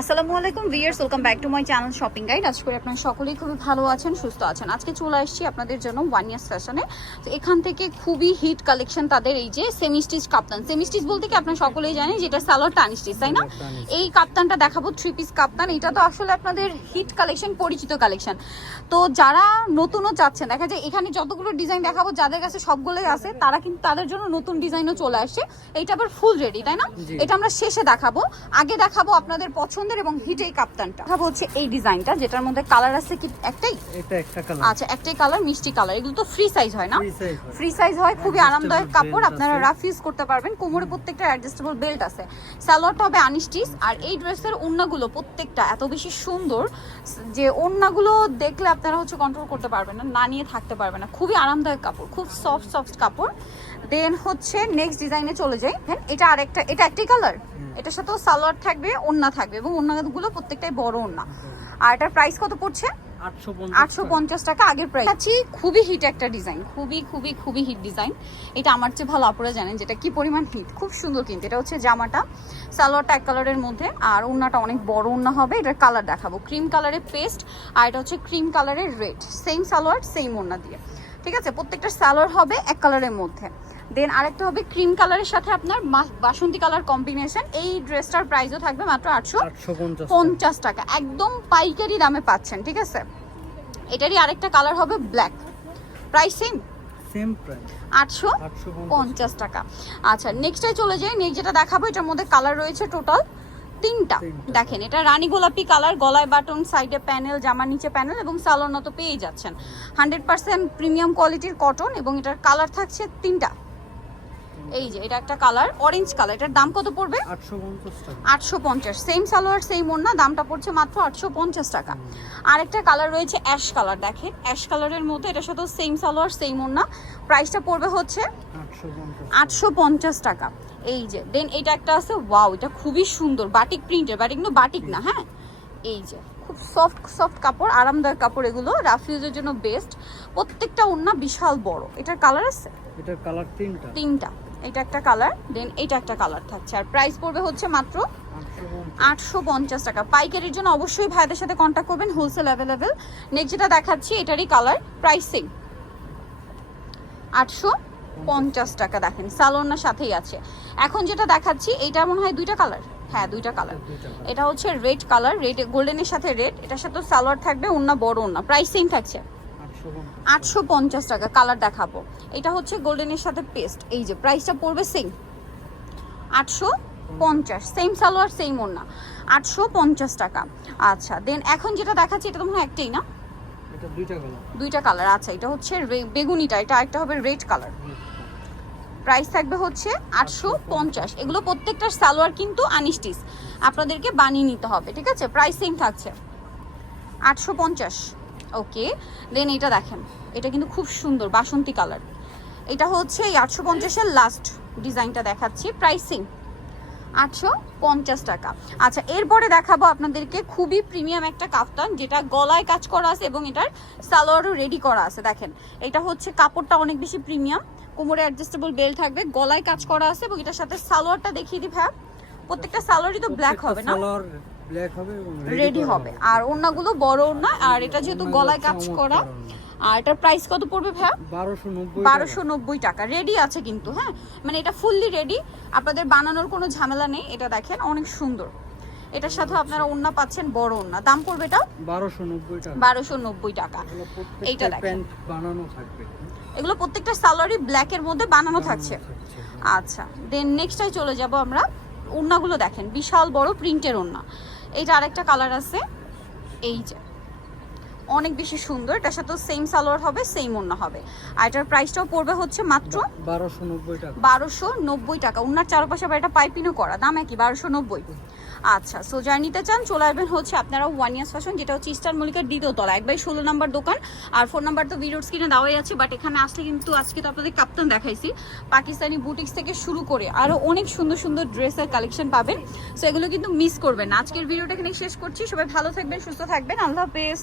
আসসালামু আলাইকুম viewers welcome back to my channel shopping guide. আজকে করে আপনারা সকলেই খুবই ভালো আছেন সুস্থ আছেন। আজকে চলে আসছি আপনাদের জন্য ওয়ান ইয়ার্স ফ্যাশনে তো এখান থেকে খুবই হিট কালেকশন তাদের এই যে semi stitch kaftan. Semi stitch বলতে কি আপনারা সকলেই জানেন যেটা সালোয়ার টানি স্টিচ তাই না? এই কাপ্তানটা দেখাবো থ্রি পিস কাপ্তান। এটা তো আসলে আপনাদের হিট কালেকশন পরিচিত কালেকশন তো যারা নতুনও চাচ্ছেন দেখা যায় এখানে যতগুলো ডিজাইন দেখাবো যাদের কাছে সবগুলোই আছে তারা কিন্তু তাদের জন্য নতুন ডিজাইনও চলে আসছে। এইটা আবার ফুল রেডি তাই না? এটা আমরা শেষে দেখাবো। আগে দেখাবো আপনাদের পছন্দের এবং হিট এই কাপ্তানটা। দেখাবো হচ্ছে এই ডিজাইনটা যেটার মধ্যে কালার আছে কি একটাই? এটা একটা কালার আচ্ছা একটাই কালার মিষ্টি কালার এগুলো তো ফ্রি সাইজ হয় না? ফ্রি সাইজ হয়। খুবই আরামদায়ক কাপড় আপনারা। রাফ ইউজ করতে পারবেন। কোমরে প্রত্যেকটা অ্যাডজাস্টেবল বেল্ট আছে। সালোয়ারটা হবে আনিস্টিস আর এই ড্রেসের ওড়নাগুলো প্রত্যেকটা এত বেশি সুন্দর যে ওড়নাগুলো দেখলে আপনারা হচ্ছে কন্ট্রোল করতে পারবেন না না নিয়ে থাকতে পারবেন না। খুবই আরামদায়ক কাপড় খুব সফট সফট কাপড়। দেন হচ্ছে নেক্সট ডিজাইনে চলে যাই। দেন এটা আরেকটা এটা একটি কালার এটার সাথেও সালোয়ার থাকবে ওড়না থাকবে এবং ওড়নাগুলো প্রত্যেকটাই বড় ওড়না। আর এটার প্রাইস কত পড়ছে? আটশো আটশো পঞ্চাশ টাকা। আগের প্রাইস আছি খুবই হিট একটা ডিজাইন খুবই খুবই খুবই হিট ডিজাইন এটা আমার চেয়ে ভালো আপনারা জানেন যেটা কি পরিমাণ হিট খুব সুন্দর কিন্তু। এটা হচ্ছে জামাটা। সালোয়ারটা এক কালারের মধ্যে। আর ওড়নাটা অনেক বড় ওড়না হবে। এটার কালার দেখাবো। ক্রিম কালারের পেস্ট আর এটা হচ্ছে ক্রিম কালারের রেড সেম সালোয়ার সেম ওড়না দিয়ে। ঠিক আছে? প্রত্যেকটা সালোয়ার হবে এক কালারের মধ্যে। দেন আরেকটা হবে ক্রিম কালারের সাথে আপনার বাসন্তী কালার কম্বিনেশন এই ড্রেসটার প্রাইসও থাকবে মাত্র আটশো পঞ্চাশ টাকা। একদম পাইকারি দামে পাচ্ছেন ঠিক আছে? এটারই আরেকটা কালার হবে black price same same price আটশো আটশো পঞ্চাশ। টাকা। আচ্ছা নেক্সটে চলে যাই। নেক্সট যেটা দেখাবো এটার মধ্যে কালার রয়েছে টোটাল তিনটা। তিনটা। দেখেন এটা রানী গোলাপি কালার গলায় বাটন সাইডে প্যানেল জামার নিচে প্যানেল এবং সালোনা তো পেয়ে যাচ্ছেন। হান্ড্রেড পার্সেন্ট প্রিমিয়াম কোয়ালিটির কটন এবং এটার কালার থাকছে তিনটা। এই যে এটা একটা কালার অরেঞ্জ কালার এটার দাম কত পড়বে? আটশো পঞ্চাশ সেম সালোয়ার সেম ওড়না দামটা পড়ছে মাত্র আটশো পঞ্চাশ টাকা। আরেকটা কালার রয়েছে অ্যাশ কালার দেখেন। অ্যাশ কালারের মধ্যে এটার সাথে সেম সালোয়ার সেম ওড়না প্রাইসটা পড়বে হচ্ছে আটশো পঞ্চাশ টাকা। এই যে দেন এটা একটা আছে ওয়াও এটা খুবই সুন্দর বাটিক প্রিন্টের বাটিক কিন্তু বাটিক না হ্যাঁ? এই যে খুব সফট সফট কাপড় আরামদায়ক কাপড় এগুলো রাফিউজের জন্য বেস্ট প্রত্যেকটা ওড়না বিশাল বড়। এটার কালার আছে? এটার কালার তিনটা। তিনটা। এটা একটা কালার দেন এটা একটা কালার থাকছে। আর প্রাইস পড়বে হচ্ছে মাত্র আটশো পঞ্চাশ টাকা। পাইকারির জন্য অবশ্যই ভাইদের সাথে কন্ট্যাক্ট করবেন হোলসেল অ্যাভেলেবেল নেক্সট যেটা দেখাচ্ছি এটারই কালার প্রাইস আটশো পঞ্চাশ টাকা দেখেন সালোনার সাথেই আছে। এখন যেটা দেখাচ্ছি এইটার মনে হয় দুইটা কালার হ্যাঁ দুইটা কালার এটা হচ্ছে রেড কালার রেড গোল্ডেনের সাথে রেড এটার সাথে সালোয়ার থাকবে অন্য বড় অন্য প্রাইস সেম থাকছে। আটশো পঞ্চাশ টাকা কালার দেখাবো। এটা হচ্ছে গোল্ডেনের সাথে পেস্ট। এই যে প্রাইসটা পড়বে সেম আটশো পঞ্চাশ সেম সালোয়ার সেম ওড়না। আটশো পঞ্চাশ টাকা। আচ্ছা দেন এখন যেটা দেখাচ্ছি এটা তো মনে হয় একটাই না? এটা দুইটা কালার আচ্ছা এটা হচ্ছে বেগুনিটা এটা একটা হবে রেড কালার প্রাইস থাকবে হচ্ছে আটশো পঞ্চাশ। এগুলো প্রত্যেকটার সালোয়ার কিন্তু আনিস্টিস। আপনাদেরকে বানিয়ে নিতে হবে ঠিক আছে? প্রাইস সেম থাকছে। আটশো পঞ্চাশ। ওকে দেন এটা দেখেন এটা কিন্তু খুব সুন্দর বাসন্তী কালার এটা হচ্ছে এই আটশো পঞ্চাশের লাস্ট ডিজাইনটা দেখাচ্ছি প্রাইসিং আটশো পঞ্চাশ টাকা। আচ্ছা এরপরে দেখাবো আপনাদেরকে খুবই প্রিমিয়াম একটা কাফতান যেটা গলায় কাজ করা আছে এবং এটার সালোয়ারও রেডি করা আছে। দেখেন এটা হচ্ছে কাপড়টা অনেক বেশি প্রিমিয়াম কোমরে অ্যাডজাস্টেবল বেল্ট থাকবে গলায় কাজ করা আছে এবং এটার সাথে সালোয়ারটা দেখিয়ে দিই ভাই প্রত্যেকটা সালোয়ারই তো ব্ল্যাক হবে না? ব্ল্যাক হবে রেডি হবে। আর ওড়নাগুলো বড় ওড়না আর এটা যেহেতু গলায় কাজ করা আর এটার প্রাইস কত পড়বে ভাইয়া? বারোশো নব্বই টাকা। রেডি আছে কিন্তু হ্যাঁ? মানে এটা ফুললি রেডি আপনাদের বানানোর কোনো ঝামেলা নেই এটা দেখেন অনেক সুন্দর। এটার সাথে আপনারা ওড়না পাচ্ছেন বড় ওড়না। দাম পড়বে এটা বারোশো নব্বই টাকা। বারোশো নব্বই টাকা। এইটা দেখেন। বানানো থাকবে। এগুলো প্রত্যেকটা সালোয়ারই ব্ল্যাকের মধ্যে বানানো থাকছে। থাকছে। আচ্ছা দেন নেক্সটাই চলে যাব আমরা। ওড়নাগুলো দেখেন বিশাল বড় প্রিন্টের ওড়না। এইটা আরেকটা কালার আছে। এই যে। অনেক বেশি সুন্দর। এটার সাথে সেম সালোয়ার হবে সেম ওড়না হবে। আর এটার প্রাইসটাও পড়বে হচ্ছে মাত্র বারোশো নব্বই টাকা। বারোশো নব্বই টাকা। ওনার চারপাশে আবার এটা পাইপিনও করা। দাম একই বারোশো নব্বই। আচ্ছা সো যার নিতে চান, চলে আসবেন হচ্ছে আপনারা ওয়ান ইয়ার্স ফ্যাশন যেটা হচ্ছে ইস্টার মল্লিকার দ্বিতীয় তলা একবার ষোলো নাম্বার দোকান, আর ফোন নাম্বার তো ভিডিওর স্ক্রিনে দেওয়াই আছে বাট এখানে আসলে কিন্তু আজকে তো আপনাদের কাপ্তান দেখাইছি, পাকিস্তানি বুটিক্স থেকে শুরু করে আরও অনেক সুন্দর সুন্দর ড্রেসের কালেকশন পাবেন। সো এগুলো কিন্তু মিস করবেন আজকের ভিডিওটা এখানে শেষ করছি। সবাই ভালো থাকবেন, সুস্থ থাকবেন। আল্লাহ হাফেজ।